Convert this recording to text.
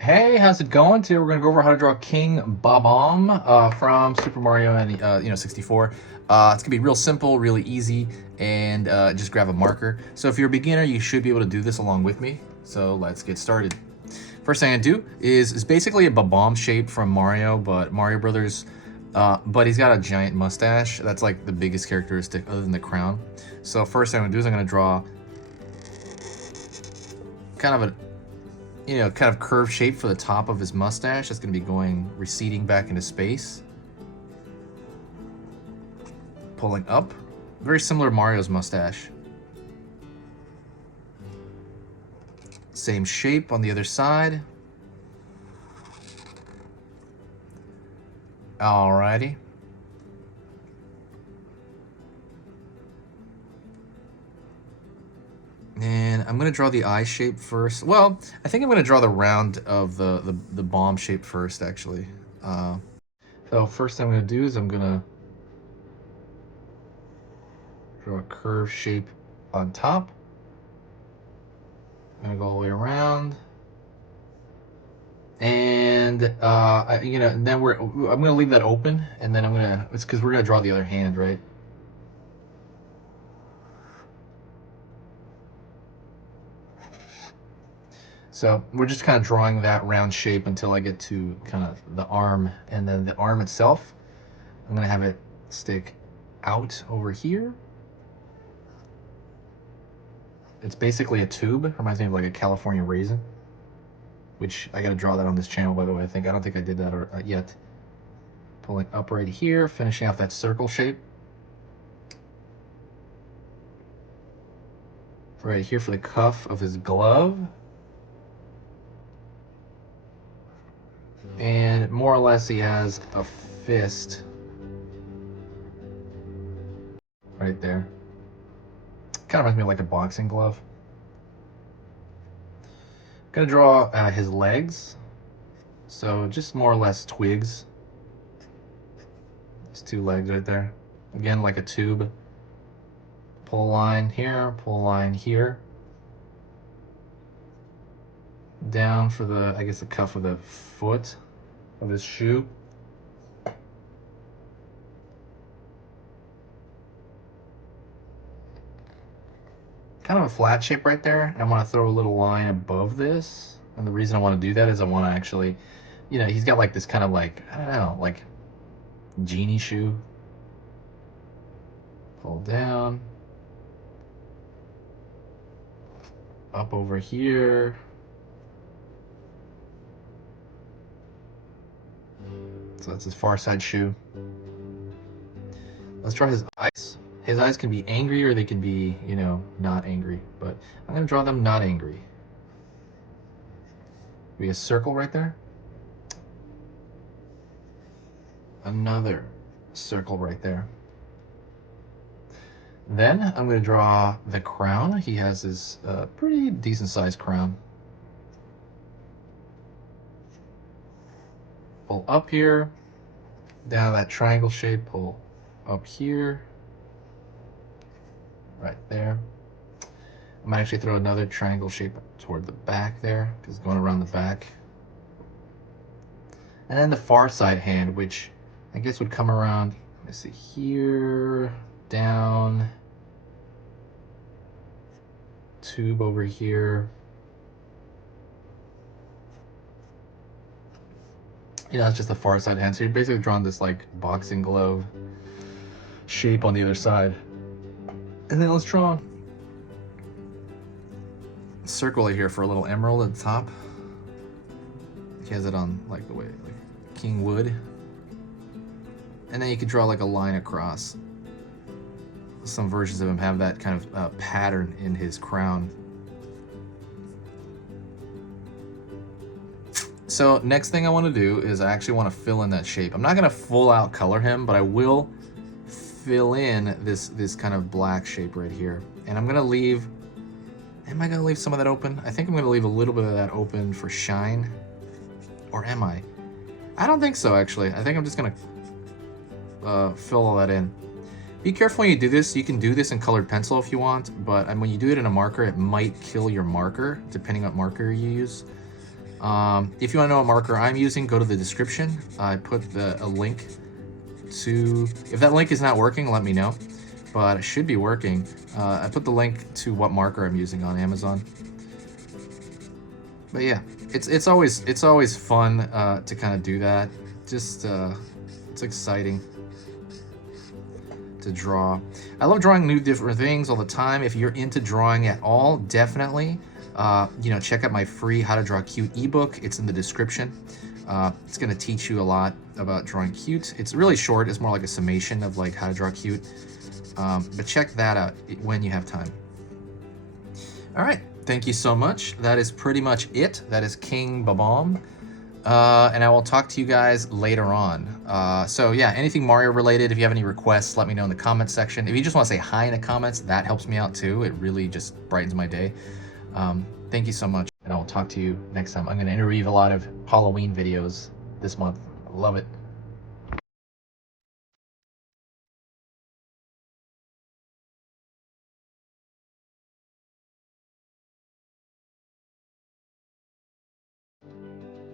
Hey, how's it going? Today we're going to go over how to draw King Bob-omb from Super Mario and 64. It's gonna be real simple, really easy, and just grab a marker. So if you're a beginner, you should be able to do this along with me. So let's get started. First thing I do is basically a Bob-omb shape from Mario, but Mario Brothers. But he's got a giant mustache. That's like the biggest characteristic other than the crown. So first thing I'm gonna do is I'm gonna draw kind of a kind of curved shape for the top of his mustache. That's going to be going receding back into space, pulling up. Very similar to Mario's mustache. Same shape on the other side. Alrighty. And I'm gonna draw the eye shape first. Well, I think I'm gonna draw the round of the bomb shape first, actually. So first thing I'm gonna do is I'm gonna draw a curved shape on top. I'm gonna go all the way around. And then I'm gonna leave that open, and then it's because we're gonna draw the other hand, right? So we're just kind of drawing that round shape until I get to kind of the arm, and then the arm itself, I'm gonna have it stick out over here. It's basically a tube. Reminds me of like a California raisin, which I gotta draw that on this channel, by the way. I don't think I did that yet. Pulling up right here, finishing off that circle shape. Right here for the cuff of his glove. And more or less he has a fist right there. Kind of reminds me of like a boxing glove. Gonna draw his legs. So just more or less twigs. His two legs right there. Again, like a tube. Pull a line here, pull a line here. Down for the, I guess, the cuff of the foot of his shoe. Kind of a flat shape right there. And I want to throw a little line above this. And the reason I want to do that is I want to actually, he's got like this kind of like, I don't know, like genie shoe. Pull down. Up over here. So that's his far side shoe. Let's draw his eyes. His eyes can be angry or they can be, not angry. But I'm going to draw them not angry. Be a circle right there. Another circle right there. Then I'm going to draw the crown. He has this pretty decent sized crown. Pull up here, down that triangle shape, pull up here, right there. I might actually throw another triangle shape toward the back there, because it's going around the back. And then the far side hand, which I guess would come around, let's see, here, down, tube over here. It's just the far side hand. So you're basically drawing this like boxing glove shape on the other side. And then let's draw a circle here for a little emerald at the top. He has it on like the way like King would. And then you could draw like a line across. Some versions of him have that kind of pattern in his crown. So next thing I want to do is I actually want to fill in that shape. I'm not going to full out color him, but I will fill in this kind of black shape right here. And I'm going to leave, am I going to leave some of that open? I think I'm going to leave a little bit of that open for shine. Or am I? I don't think so, actually. I think I'm just going to fill all that in. Be careful when you do this. You can do this in colored pencil if you want, but when you do it in a marker, it might kill your marker, depending on what marker you use. If you want to know what marker I'm using, go to the description. I put a link to, if that link is not working, let me know, but it should be working. I put the link to what marker I'm using on Amazon. But yeah, it's always fun to kind of do that. Just it's exciting to draw. I love drawing new different things all the time. If you're into drawing at all, definitely check out my free How to Draw Cute ebook. It's in the description. It's going to teach you a lot about drawing cute. It's really short. It's more like a summation of like how to draw cute. But check that out when you have time. All right, thank you so much. That is pretty much it. That is King Bob-omb. And I will talk to you guys later on. So yeah, anything Mario related, if you have any requests, let me know in the comments section. If you just want to say hi in the comments, that helps me out too. It really just brightens my day. Thank you so much, and I will talk to you next time. I'm going to interweave a lot of Halloween videos this month. I love it.